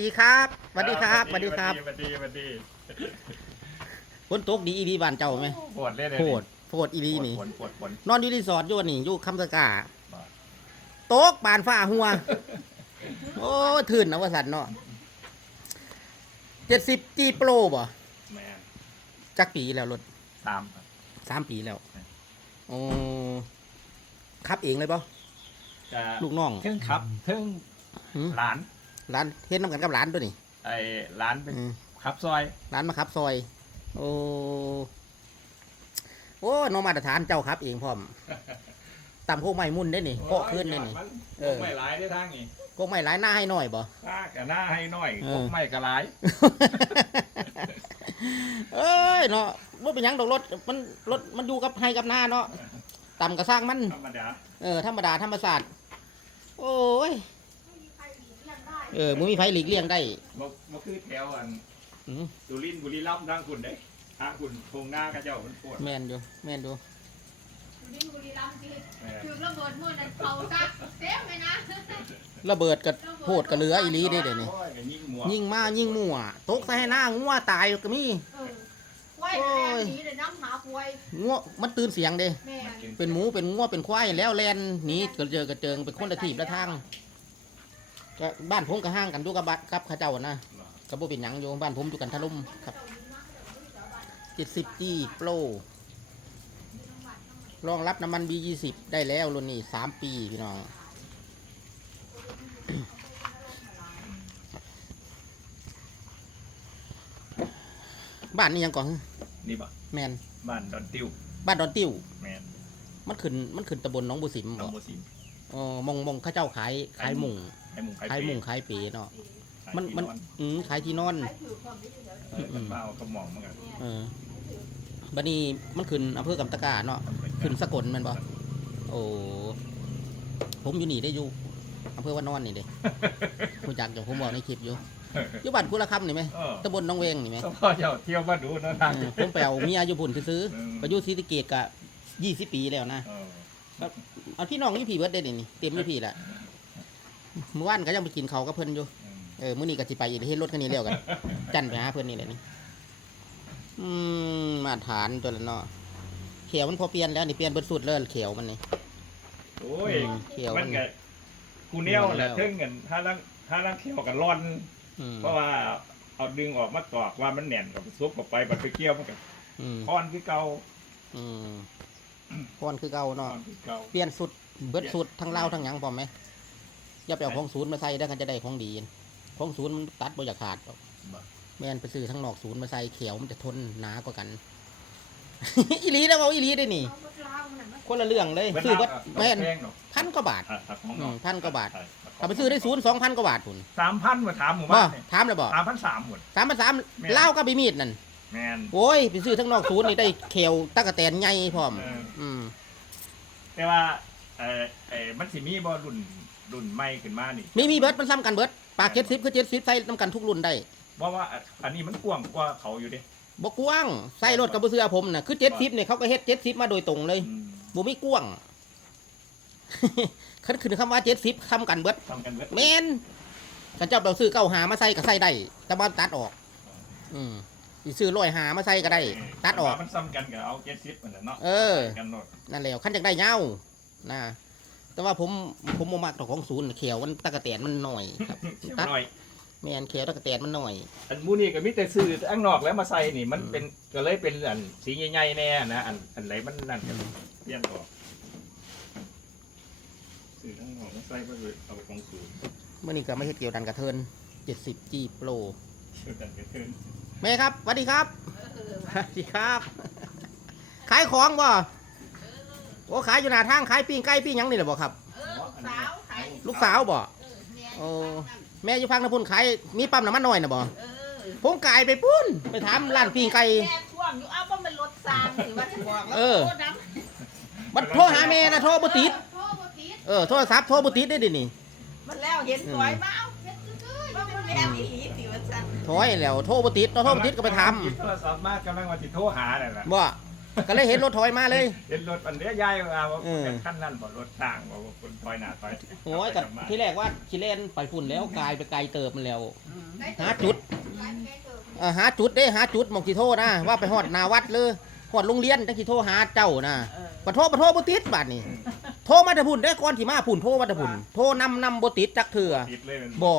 ดีครับสวัสดีครับสวัสดีครับสวัสดีสวัสดีฝนตกดีอีดีบ้านเจ้าไหมปวดเลยเลยโพดโพดอีดีนี่ปวดปวดปวดนอนอยู่รีสอร์ทอยู่นี่อยู่คำสกาบ่ตกบานฟ้าหัว โอ้ถื่นนะว่าสันเนาะเจ็ดสิบจีโปรบ่แม่นจักปีแล้วรถสามครับสามปีแล้วใช่โอ้ขับเองเลยป่จะลูกน้องเทิงขับเทิงหืมหลาน ร้านเฮ็ดน้ำกันกับร้านตัวนี่ไอ้หลานเป็นอืมขับซอยร้านมาขับซอย โอ้โอ้น้องมาตรฐานเจ้าครับเองพร้อมตำโคกไม้มุ่นได้นี่โคกขึ้นได้นี่ มันเออ ไม่หลายได้ทางนี่โคกไม้หลายหน้าให้หน่อยบ่ตากับหน้าให้น้อยเออ พวกไม่กระหลายเอ้ยเนาะว่าเป็นหยังดอกรถมันรถมันอยู่กับให้กับหน้าเนาะต่ำกระสร้างมัน ธรรมดาเออธรรมดาธรรมศาสตร์โอ้ย เออมึงมีไฟหลีกเลี่ยงได้บ่บ่คือแถวอันอืมสุรินทร์บุรีรัมย์ทางคุณเด้ทางคุณโคงหน้ากระเจ้ามันปวดแม่นอยู่แม่นอยู่ดินบุรีรัมย์สิแม่นถือระเบิดมื่อนั้นเผาซะเซฟเลยนะระเบิดกับโพดกับเหลืออีหลีได้เดี๋ยวนี้โอ้ยก็ยิ่งหมวยิงมายิงมั่วตกใส่ให้หน้างัวตายก็มีเออควายแรงหนีเลยน้ำหาควายงัวมันตื่นเสียงเด้ แม่กินเป็นหมูเป็นงัวเป็นควายแล้วแลนหนีกระเจิงกระเจิงเป็นคนละทีบละทาง ก็บ้านผมก็ห่างกันอยู่กับบ้านกับเข้าเจ้านะก็บ่เป็นหยังอยู่บ้านผมอยู่กันทะลุมครับเจ็ดสิบจีโปรรองรับน้ำมัน B20 ได้แล้วรุ่นนี้สามปีพี่น้องบ้านนี้ยังก่อนนี่บ่แมนบ้านดอนติ้วบ้านดอนติ้วแม่นมันขึ้นมันขึ้นตำบลหน้องบุสิมน้บ่องโมซิมอ๋อมองมองเข้าเจ้าขายขายหมุง ให้หมุงขายหมุงขายปีเนาะขายมันที่มันออืมขายที่นอนใช้ถือความได้เฉยเออมันมาเอากระหม่อมเหมือนกันเออบัดนี้มันขึ้นอำเภอกำตะกาเนาะขึ้นสกลแมันบ่โอ้ผมอยู่นี่ได้อยู่อำเภอว่านอนนี่เด้คุณจักอยู่ผมบอกในคลิปอยู่อยู่บ้านกุละคำนี่ไหมเออตำบลหน้องเวงนี่ไหมก็พ่อเจ้าเที่ยวมาดูเนาะทางเออผมไปเอาเมียอยู่พุ่นซื้ออืมๆไปอยู่ศรีสะเกดกะยี่สิบปีแล้วนะเออเอาพี่น้องนี่พี่เบิร์ดได้นี่เต็มอยู่พี่ละ เมื่อวานก็ยังไปกินเขาวกับเพิ่นอยู่อืมเออมื้อนี้ก็สิไปอีกเฮ็ดรถคันนี้แล้วกัน จันไปหาเพิ่นนี่แหละนี่ อืม มาตรฐานตัวละเนาะเขียวมันพอเปลี่ยนแล้วนี่เปลี่ยนเบิดสุดเลยเขียวมันนี่ โอ้ยอืมเขียวมัมันนก็กูเนี่ยวแหละแล้วเทิงเงินถ้าลังถ้าลังเขียวกับร่อน อืมเพราะว่าเอาดึงออกมากรอกว่ามันแน่นกับซุปกับไปบัดไปเกี่ยวมันก็อืมค้อนคือเก่าอืม พอนคือเก่าค้อเนาะนคือเก่าเปลี่ยนสุดเบิดสุดทั้งเล่าวทั้งหยังพร้อมไหม อย่าไปเอาของศูนย์มาใส่ได้กันจะได้ของดีของศูนย์มันตัดบ่อยากขาดหรอกบ่แม่นไปซื้อทั้งนอกศูนย์มาใส่เขียวมันจะทนหนากว่ากัน อีหลีแล้วเอาอีหลีได้นี่เอารถลาวมันน่ะมันคนละเรื่องเลยบิ่ซื้อเบิดน้ำแม่นแพงเนาะพันกว่าบาทอะถ้าของอืเนาะมพันกว่าบาทใช่ถ้าไปซื้อได้ศูนย์สองพันกว่าบาทคุณสามพันมาถามหมู่บ่บ้านนี่ถามเลยบ่สามพันสามหมดสามพันสามแม่นเล่าวก็ไปมีดนั่นแมนโอ้ยไปซื้อทั้งนอกศูนย์นี่ได้เขียวตะกะแตนใหญ่พร้อมเอออืมแต่ว่าเออเออมันสิมีบ่รุ่น รุ่นใหม่ขึ้นมานี่มีมีเบิร์ดมันซ้ำกันเบิร์ดปากเจ็ดสิบคือเจ็ดสิบใส่น้ำกันทุกรุ่นได้เพราะว่าอันนี้มันกว้างกว่าเขาอยู่เดิบ่กว้างใส่รถกับบ่เสื้อผมน่ะคือเจ็ดสิบเนี่ยเขาก็เฮ็ดเจ็ดสิบมาโดยตรงเลยบ่มีกว้างคันขึ้นคำว่าเจ็ดสิบคำกันเบิดทำกันเบิดแม่นกันเจ้าเราซื้อเก้าหามาใส่ก็ใส่ได้แต่ว่าตัดออก อืมสิซื้อร้อยหามาใส่ก็ได้ ตัดออกมันซ้ำกันกับเอาเจ็ดสิบเหมือนกันเนาะเออกันโนดนั่นแหละขั้นจากได้เงานะ แต่ว่าผมผมบ่มักดอกของศูนย์เขียวมันตะกะแตนมันหน่อยครับเขียวตัดหน่อยแม่นเขียวตะกะแตนมันหน่อย อันหมูนี่ก็มีแต่ซื้ออังนอกแล้วมาใส่นี่มันเป็นก็เลยเป็นอันสีใหญ่ๆแน่นะอันอันไหนมันนั่นกันเปลี่ยนออกซื้ออังนอกมาใส่ก็เลยเอาของสูงเมื่อนี้ก็ไม่เฮ็ดเกี่ยวดันกระเทิน70 G Pro เชื่อกันไปขึ้นแม่ครับสวัสดีครับสวัสดีครับ ขายของบ่ โอ้ขายอยู่หน้าทางขายปิ้งไก่ปิ้งหยังนี่แหละบ่ครับเออลูกสาวขายลูกสาวบ่เออแม่โอ้แม่อยู่พังน้ำพุ่นขายมีปั๊มน้ำมันน้อยน่ะบ่เออผมกายไปปุ้นไปถามร้านปิ้งไก่ แม่ช่วงอยู่เอาว่ามันรถซางหรือว่าจะบอกแล้วเออ โทษนะบัดโทรหาแม่นะโทรบ่ติดโทษบ่ติดเออโทรศัพท์โทรบ่ติดได้ดินี่ มันแล้วเห็นสวยมาเอาเฮ็ดซื่อๆว่ามันแม่อีหลีสิว่าซั่นถอยแล้วโทรบ่ติดเนาะโทรบ่ติดก็ไปถามหยิบโทรศัพท์มากกำลังว่าสิโทรหาเนี่ยแหละบ่ ก็เลยเห็นรถถอยมาเลย เห็นรถอันเนี้ยย้ายมาว่าเออเป็นขั้นนั้นบ่รถต่างบ่ว่าคนถอยหน้าถอยโอ้ยกับไปที่แรกว่าชิเลนไปฝุ่นแล้วกลายไปไกลเติบมันแล้วหาจุดเออหาจุดเด้หาจุดหมองกี่โทษนะว่าไปฮอดหนาวัดเลยฮอดโรงเรียนจังกี่โทรหาเจ้านะปะโทรปะโทรบ่ติดบัดนี้โทรมาแต่พุ่นได้ก่อนที่มาพุ่นโทรมาแต่พุ่นโทรนำนำบ่ติดจักเถื่อติดเลยมันบ่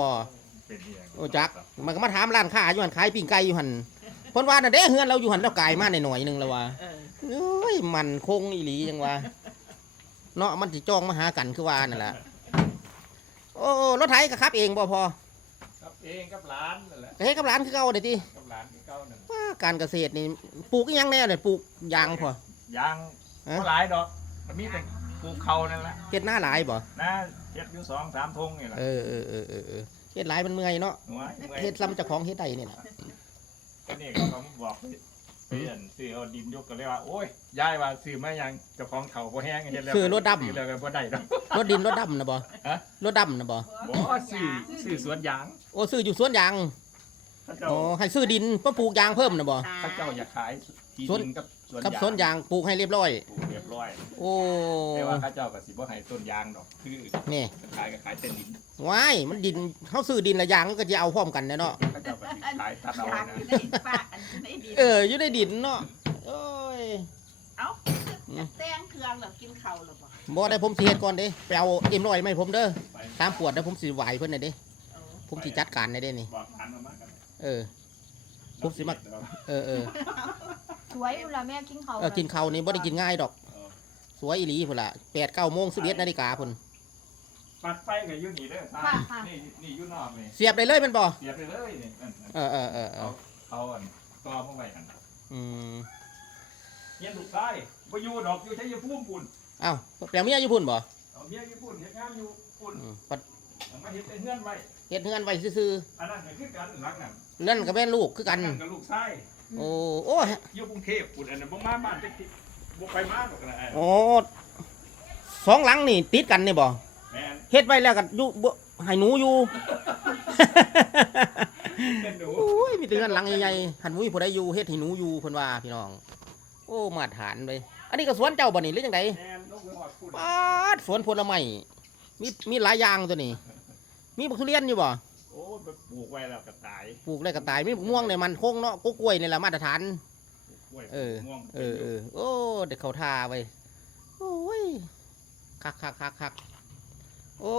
เป็นอีหยังโอ้จักมันก็มาถามร้านค้าอยู่หันขายปิ้งไก่อยู่หันเพิ่นว่าน่ะเด้เฮือนเราอยู่หันแล้วกลายมาหน่อยๆหนึงแล้วว่าเออ เอ้ยมันคงอีหลีจังว่าเนาะมันสิจ้องมาหากันคือว่านั่นแหละโอ้รถไถก็ขับเองบ่พอกับเองกับหลานนั่นแหละก็เฮ็ดกับหลานคือเก่าเด้ติกับหลานที่เก่านั่นว่าการเกษตรนี่ปลูกอีหยังแน่เลยปลูกยางพอยางฮะบ่หลายดอกมันมีแต่ปลูกเขานั่นแหละเฮ็ดหน้าหลายบ่นะเฮ็ดอยู่สองสามทงนี่แหละเออเออเออเออเออเฮ็ดหลายมันเมื่อยเนาะหัวมื่อยเฮ็ดซ้ำเจ้าของเฮ็ดได้นี่ล่ะก็นี่เขาก็บอก ไปไปเห็นซื้อเอาดินยกก็เลยว่า โอ้ยยายว่าซื้อมายังเจ้าของเขาบ่แห้งเฮ็ดแล้วคือรถดำ ซื้อแล้วก็บ่ได้ดอก รถดินรถดำนะบ่ฮะ รถดำนะบ่บ่ซื้อซื้อสวนยางโอ้ซื้ออยู่สวนยางเขาเจ้าโอ้ให้ซื้อดินมาปลูกยางเพิ่มนะบ่ เขาเจ้าอยากขายที่สวน ดินกับสวนกับยางสวนยางปลูกให้เรียบร้อยปลูกเรียบร้อยโอ้แต่ว่าเขาเจ้าก็สิบ่ให้ต้นยางดอก คือนี่ขายก็ขายเต้นดินว้ายมันดินเขาซื้อดินละยางก็จะเอาพร้อมกันแน่เนาะเขาเจ้าก็สิขายตัดเอาอยากนะกินได้ปากอันได้ดีเอออยู่ในดินเนาะโอ้ยเอ้าแตงเครื่องแล้วกินข้าวแล้วบ่บ่ได้ผมสิเฮ็ดก่อนเด้ไปเอาเอ็มร้อยมาให้ผมเด้อไปตามขวดเด้อผมสิไหวเพิ่นน่ะเด้เออผมสิจัดการได้เด้นี่ บอกทานมามากันเออผมสิมา เออเออสวยเวลาแม่กินเขาวเออกินข้าวนี่บ่ได้กินง่ายดอกเออ สวยอีหลีพุ่นล่ะ8 9โมง11นาฬิกาพุ่นปัดไฟก็อยู่นี่เด้อตานี่นี่อยู่นอกนี่เสียบได้เลยแมันบ่เสียบไปเลยนี่นั่นนั่นเออเออเออเอเอาอเอาอันต่อมาไว้อันอืมเฮียนลูกชายบ่อยู่ดอกอยู่ใช้ยาพุ่มปุ่นเอ้าแปลเมียอยู่พุ่นบ่เอาเมียอยู่ปุ่นเฮ็ดงานอยู่ปุ่นอืมปัดเอามาเฮ็ดเป็นเฮือนไว้เฮ็ดเฮือนไว้ซื่ออันนั้นก็คือกันหลังนั้นๆนั่นก็แม่นลูกคือกันนั่นก็ลูกชายโอ้โอ้อยู่กรุงเทพปุ่นอันนั้นบ่มาบ้านจักที บ่ไปมาดอกนะไอ้โอ้สองหลังนี่ติดกันนี่บ่แม่นเฮ็ดไว้แล้วก็อยู่บ่ให้หนูอยู่ เป็นหนูโอ้ยมีแต่เงินหลังใหญ่ๆหันมุ้ยผู้ใดอยู่เฮ็ดให้หนูอยู่เพิ่นว่าพี่น้อง โอ้มาตรฐานเลย อันนี้ก็สวนเจ้าบ่นี่หรือจังได แม่นลูกไปฮอดปุ่นปาดสวนผลไม้มีมีหลายอย่างตัวนี้ มีบักทุเรียนอยู่บ่โอ้ไปปลูกไว้แล้วก็ตายปลูกได้ก็ตายมีบักม่วงเนี่ยมันคงเนาะกกล้วยนี่แหละมาตรฐานกล้วย เออม่วงเออเออโอ้ เด็กเขาทาไว้โอ้ยคักคักคักคักโอ้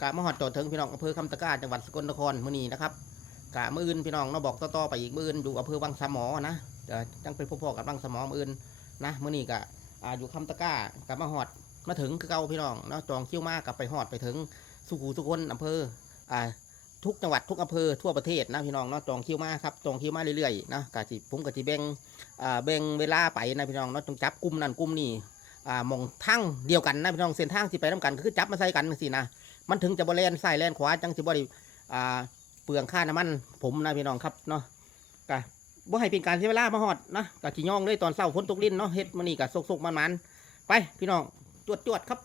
กะมาหอดจอดถึงพี่น้องอำเภอคำตะกร้าจังหวัดสกลนครมื้อนี้นะครับกะมื้ออื่นพี่น้องเนาะบอกต่อๆไปอีกมื้ออื่นอยู่อำเภอวังสามหมอนะเดี๋ยวจังไปพบๆกับวังสามหมอมื้ออื่นนะมื้อนี้กะอ่าอยู่คำตะกร้ากะมาหอดมาถึงคือเก่าพี่น้องเนาะจองคิวมากกับไปหอดไปถึงสุขูสุคนอำเภออ่า ทุกจังหวัดทุกอำเภอทั่วประเทศนะพี่น้องเนาะจองคิวมาครับจองคิวมาเรื่อยๆนะกะจิผมกะจิแบ่งอ่าแบ่งเวลาไปนะพี่น้องเนาะจงจับกลุ่มนั่นกลุ่มนี่อ่ามองทางเดียวกันนะพี่น้องเส้นทางที่ไปน้ากันคือจับมาใส่กันสินะมันถึงจะบริเลนใส่แลนขวาจังสิบ่ได้อ่าเปลืองค่าน้ำมัน ผมนะพี่น้องครับเนาะกะบ่ให้เป็นการเสียเวลามาฮอดนะกะจิย่องเลยตอนเช้าฝนตกลิ้นเนาะเฮ็ดมื้อนี้กะซกๆมันๆไปพี่น้องจวดจวดๆครับ